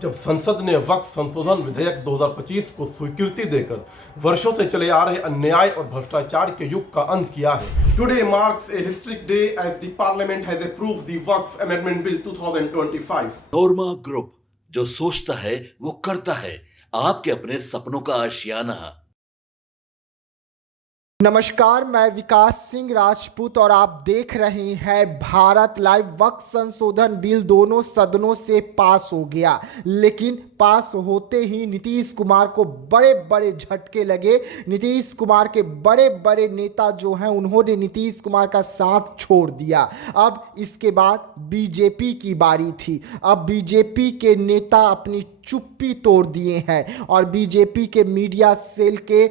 जब संसद ने वक्फ संशोधन विधेयक 2025 को स्वीकृति देकर वर्षों से चले आ रहे अन्याय और भ्रष्टाचार के युग का अंत किया है। Today marks a historic day as the parliament has approved the Waqf amendment bill 2025। नोरमा ग्रुप, जो सोचता है वो करता है, आपके अपने सपनों का आशियाना। नमस्कार, मैं विकास सिंह राजपूत और आप देख रहे हैं भारत लाइव। वक्फ संशोधन बिल दोनों सदनों से पास हो गया, लेकिन पास होते ही नीतीश कुमार को बड़े बड़े झटके लगे। नीतीश कुमार के बड़े बड़े नेता जो हैं उन्होंने नीतीश कुमार का साथ छोड़ दिया। अब इसके बाद बीजेपी की बारी थी। अब बीजेपी के नेता अपनी चुप्पी तोड़ दिए हैं और बीजेपी के मीडिया सेल के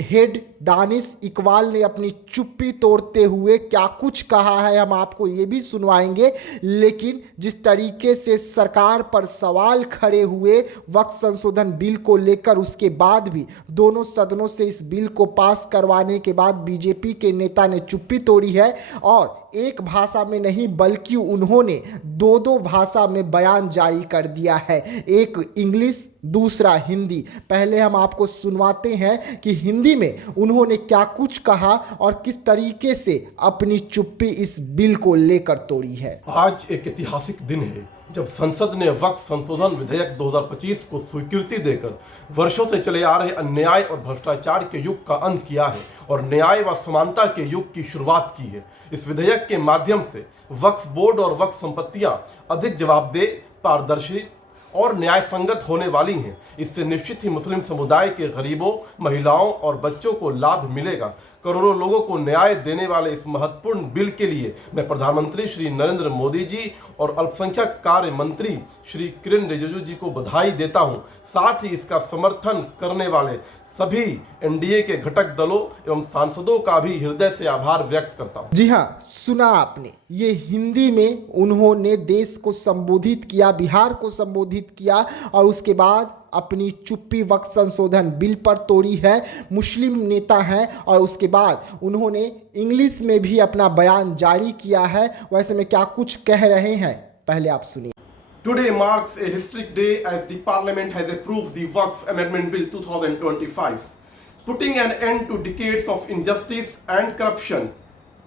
हेड दानिश इकबाल ने अपनी चुप्पी तोड़ते हुए क्या कुछ कहा है हम आपको ये भी सुनवाएंगे। लेकिन जिस तरीके से सरकार पर सवाल खड़े हुए वक्फ संशोधन बिल को लेकर, उसके बाद भी दोनों सदनों से इस बिल को पास करवाने के बाद बीजेपी के नेता ने चुप्पी तोड़ी है और एक भाषा में नहीं बल्कि उन्होंने दो भाषा में बयान जारी कर दिया है, एक इंग्लिश दूसरा हिंदी। पहले हम आपको सुनवाते हैं कि हिंदी में उन्होंने क्या कुछ कहा और किस तरीके से अपनी चुप्पी इस बिल को लेकर तोड़ी है। आज एक ऐतिहासिक दिन है जब संसद ने वक्फ संशोधन विधेयक 2025 को स्वीकृति देकर वर्षों से चले आ रहे अन्याय और भ्रष्टाचार के युग का अंत किया है और न्याय व समानता के युग की शुरुआत की है। इस विधेयक के माध्यम से वक्फ बोर्ड और वक्फ संपत्तियां अधिक जवाबदेह, पारदर्शी और न्याय संगत होने वाली हैं। इससे निश्चित ही मुस्लिम समुदाय के गरीबों, महिलाओं और बच्चों को लाभ मिलेगा। करोड़ों लोगों को न्याय देने वाले इस महत्वपूर्ण बिल के लिए मैं प्रधानमंत्री श्री नरेंद्र मोदी जी और अल्पसंख्यक कार्य मंत्री श्री किरण रिजिजू जी को बधाई देता हूं। साथ ही इसका समर्थन करने वाले सभी एनडीए के घटक दलों एवं सांसदों का भी हृदय से आभार व्यक्त करता हूं। जी हाँ, सुना आपने, ये हिंदी में उन्होंने देश को संबोधित किया, बिहार को संबोधित किया और उसके बाद अपनी चुप्पी वक्फ संशोधन बिल पर तोड़ी है। मुस्लिम नेता हैं और उसके बाद उन्होंने इंग्लिश में भी अपना बयान जारी किया है। वैसे में क्या कुछ कह रहे हैं, पहले आप सुनिए। Today marks a historic day as the Parliament has approved the Waqf Amendment Bill 2025, putting an end to decades of injustice and corruption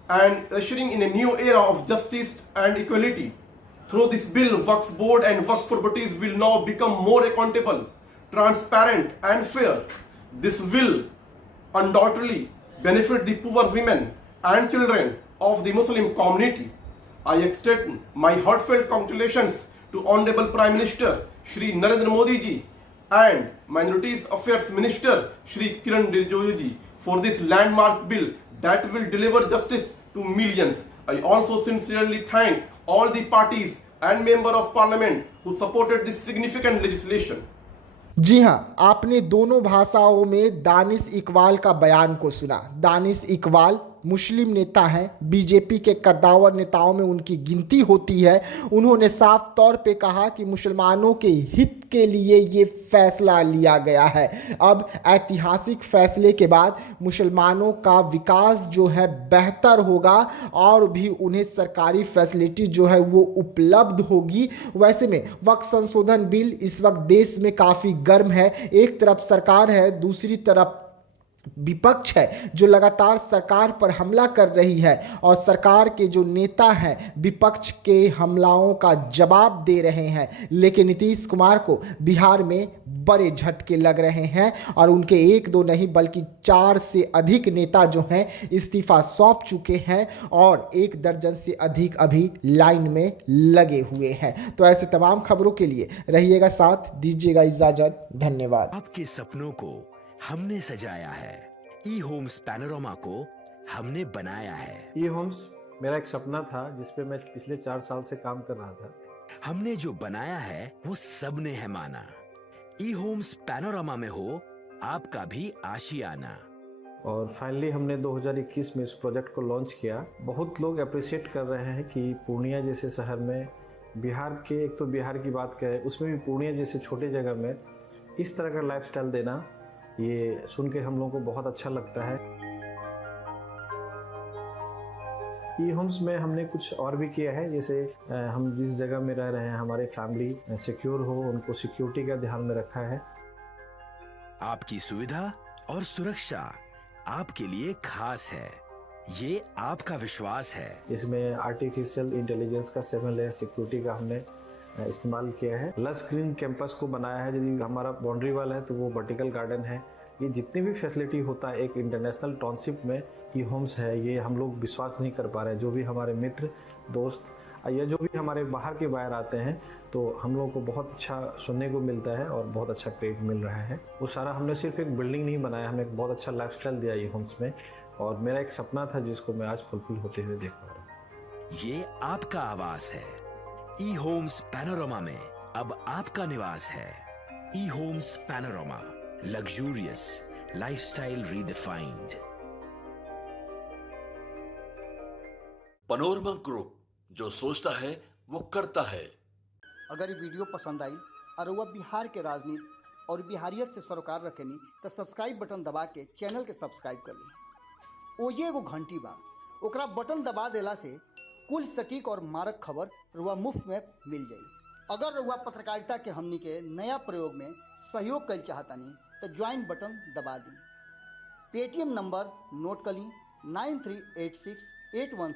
and ushering in a new era of justice and equality. Through this bill, Waqf Board and Waqf properties will now become more accountable, transparent and fair. This will undoubtedly benefit the poor women and children of the Muslim community. I extend my heartfelt congratulations to Honorable Prime Minister Shri Narendra Modi ji and Minorities Affairs Minister Shri Kiran Rijiju ji for this landmark bill that will deliver justice to millions. I also sincerely thank all the parties and Member of Parliament who supported this significant legislation. जी हाँ, आपने दोनों भाषाओं में दानिश इकबाल का बयान को सुना। दानिश इकबाल मुस्लिम नेता हैं, बीजेपी के कद्दावर नेताओं में उनकी गिनती होती है। उन्होंने साफ तौर पे कहा कि मुसलमानों के हित के लिए ये फैसला लिया गया है। अब ऐतिहासिक फैसले के बाद मुसलमानों का विकास जो है बेहतर होगा और भी उन्हें सरकारी फैसिलिटी जो है वो उपलब्ध होगी। वैसे में वक्फ संशोधन बिल इस वक्त देश में काफ़ी गर्म है। एक तरफ सरकार है, दूसरी तरफ विपक्ष है जो लगातार सरकार पर हमला कर रही है और सरकार के जो नेता हैं विपक्ष के हमलाओं का जवाब दे रहे हैं। लेकिन नीतीश कुमार को बिहार में बड़े झटके लग रहे हैं और उनके एक दो नहीं बल्कि 4 से अधिक नेता जो हैं इस्तीफा सौंप चुके हैं और 1 दर्जन से अधिक अभी लाइन में लगे हुए हैं। तो ऐसे तमाम खबरों के लिए रहिएगा साथ, दीजिएगा इजाजत। धन्यवाद। आपके सपनों को हमने सजाया है, ई होम्स पैनोरमा को हमने बनाया है। ई होम्स मेरा एक सपना था जिस पे मैं पिछले 4 साल से काम कर रहा था। हमने जो बनाया है वो सबने है माना। ई होम्स पैनोरमा में हो आपका भी आशियाना। और फाइनली हमने 2021 में इस प्रोजेक्ट को लॉन्च किया। बहुत लोग अप्रिशिएट कर रहे हैं कि पूर्णिया जैसे शहर में, बिहार के, एक तो बिहार की बात करें उसमें भी पूर्णिया जैसे छोटे जगह में इस तरह का लाइफस्टाइल देना, ये सुन के हम लोगों को बहुत अच्छा लगता है। ई होम्स में हमने कुछ और भी किया है, जैसे हम जिस जगह में रह रहे हैं हमारे फैमिली सिक्योर हो, उनको सिक्योरिटी का ध्यान में रखा है। आपकी सुविधा और सुरक्षा आपके लिए खास है, ये आपका विश्वास है। इसमें आर्टिफिशियल इंटेलिजेंस का 7 लेयर सिक्योरिटी का हमने इस्तेमाल किया है। लस ग्रीन कैंपस को बनाया है, यदि हमारा बाउंड्री वाल है तो वो वर्टिकल गार्डन है। ये जितनी भी फैसिलिटी होता है एक इंटरनेशनल टाउनशिप में ई होम्स है, ये हम लोग विश्वास नहीं कर पा रहे हैं। जो भी हमारे मित्र दोस्त या जो भी हमारे बाहर के बाहर आते हैं तो हम लोगों को बहुत अच्छा सुनने को मिलता है और बहुत अच्छा क्रेडिट मिल रहा है। वो सारा हमने सिर्फ एक बिल्डिंग नहीं बनाया, हमें एक बहुत अच्छा लाइफस्टाइल दिया ई होम्स में, और मेरा एक सपना था जिसको मैं आज फुलफिल होते हुए देख पा रहा हूँ। ये आपका आवास है। ई होम्स पैनोरामा में अब आपका निवास है। E homes Panorama, luxurious lifestyle redefined. Panorama group, जो सोचता है वो करता है। अगर ये वीडियो पसंद आई और वह बिहार के राजनीति और बिहारियत से सरोकार रखेनी तो सब्सक्राइब बटन दबा के चैनल के सब्सक्राइब कर ली। ओजे एगो घंटी बा, ओकरा बटन दबा देला से कुल सटीक और मारक खबर रुआ मुफ्त में मिल जाई। अगर रुआ पत्रकारिता के हमनी के नया प्रयोग में सहयोग कर चाहतानी तो ज्वाइन बटन दबा दी। पेटीएम नंबर नोट कर ली 938681